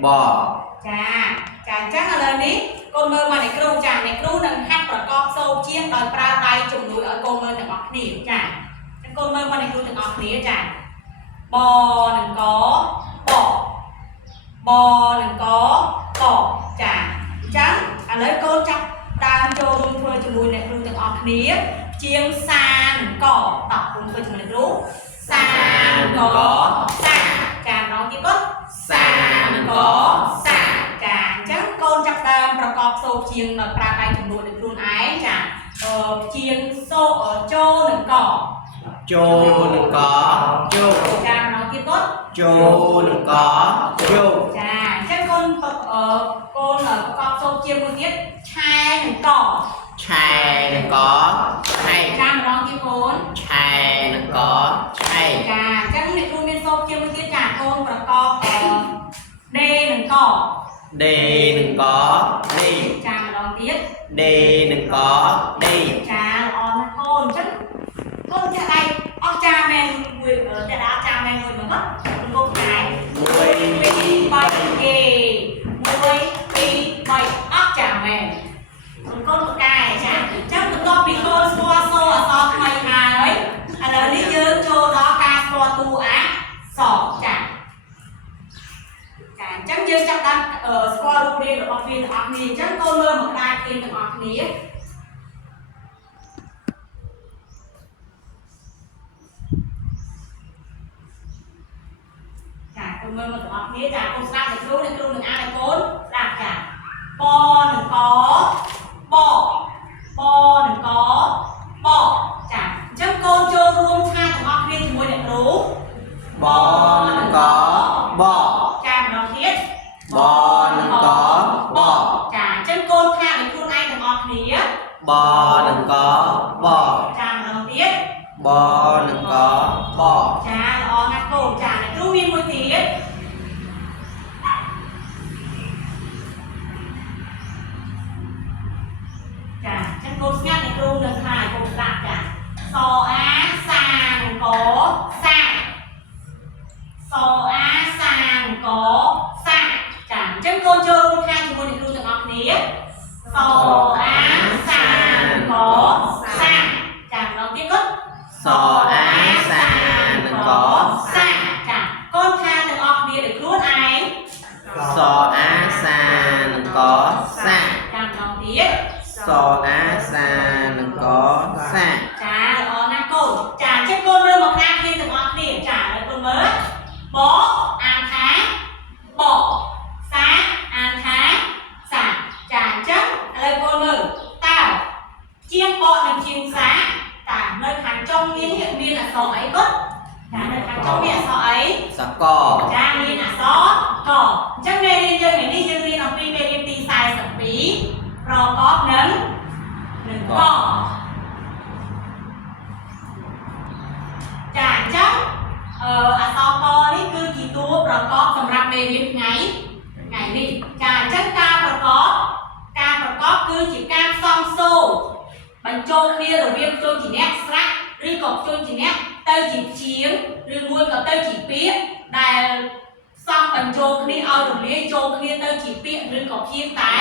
bò ចាចឹងឥឡូវនេះកូនមើលមកអ្នកគ្រូអ្នកគ្រូនឹងហាត់ប្រកបសូរជាងដោយប្រើដៃជំនួយឲ្យកូនមើលទាំងអស់គ្នាចឹងកូនមើលមកអ្នកគ្រូទាំងអស់គ្នាបនឹងកបនឹងកចាអញ្ចឹងឥឡូវកូនចាប់ដើមចូលរួមធ្វើជាមួយអ្នកគ្រូទាំងអស់គ្នាជាងសានឹងកតោះរួមធ្វើជាមួយអ្នកគ្រូសានឹងកសាចាម្ដងទៀតកូនសានឹងកសាចាអញ្ចឹងកូនចាប់ដើមប្រកបសូរជាងដោយប្រើដៃជំនួយដោយខ្លួនឯងចាជាងសូចូលនឹងកចូលនឹងកចូលចាម្ដងទៀតកូនចូលនឹងកចូលចាអញ្ចឹងកូនប្រកបសូរជាងមួយទៀតឆែនឹងកឆែនឹងកឆែចាម្ដងទៀតកូនឆែនឹងកឆែចាអញ្ចឹងអ្នកគ្រូមានសូរជាងមួយទៀតចាកូនប្រកបដេនឹងកដេនឹងកដេចាម្ដងទៀតដេនឹងកដេចាល្អណាស់កូនអញ្ចឹងកូនចាក់ដៃអស់ចាមែនមួយចាក់ដៃអស់ចាមែនមួយមកកូនខែ1 2 3គេ1 2 3អស់ចាមែនកូនប្រកែចាអញ្ចឹងបន្ទាប់ពីកូនស្គាល់សូរអក្សរថ្មីហើយឥឡូវនេះយើងចូលដល់ការស្គាល់តួអក្សរចាអញ្ចឹងយើងចាប់ដាក់ស្គាល់រូបរាងរបស់វាទាំងអស់គ្នាអញ្ចឹងកូនមើលមកក្តារគ្នាទាំងអស់គ្នាចាកូនមើលមកទាំងអស់គ្នាចាកូនស្ដាប់អ្នកគ្រូនឹងអានឲ្យកូនស្ដាប់ចាបនឹងកបនឹងកបចាអញ្ចឹងកូនចូលរួមឆាទាំងអស់គ្នាជាមួយអ្នកគ្រូបនឹងកបចាម្ដងទៀតបនឹងកបចាអញ្ចឹងកូនថាឲ្យខ្លួនឯងទាំងអស់គ្នាបនឹងកបចាម្ដងទៀតបនឹងកបចាល្អណាស់កូនចាអ្នកគ្រូមានមួយទៀតចាអញ្ចឹងកូនស្ងាត់អ្នកគ្រូនឹងថាឲ្យកូនស្ដាប់ចាសអាសានឹងកសាសអាសានឹងកសាចាអញ្ចឹងកូនចូលរួមថាជាមួយអ្នកគ្រូទាំងអស់គ្នាសអាសានឹងកសាចាម្ដងទៀតកូនសអាសានឹងកសាចាកូនថាទាំងអស់គ្នាដោយខ្លួនឯងសអាសានឹងកសាចាម្ដងទៀតសអាសានឹងកសាចាល្អណាស់កូនចាអញ្ចឹងកូនមើលមកក្តារគ្នាទាំងអស់គ្នាចាហើយកូនមើលបអានថាបសាអានថាសាចាអញ្ចឹងឥឡូវកូនមើលតើជាងបនិងជាងសាតានៅខាងចុងនេះមានអក្សរអីកូនចានៅខាងចុងមានអក្សរអីសកចាមានអក្សរកអញ្ចឹងមេរៀនយើងនេះយើងរៀនអំពីមេរៀនទី42ប្រកបនឹងកចាអញ្ចឹងអក្សរកនេះគឺជាតួប្រកបសម្រាប់មេរៀនថ្ងៃនេះចាអញ្ចឹងការប្រកបគឺជាការផ្សំសូរបញ្ចូលគ្នារវាងជនជាអ្នកស្រៈឬក៏ជនជាអ្នកទៅជាជាងឬមួយក៏ទៅជាពាក្យដែលផ្សំបញ្ចូលគ្នាឲ្យរលាយចូលគ្នាទៅជាពាក្យឬក៏ព្យាង្គតែ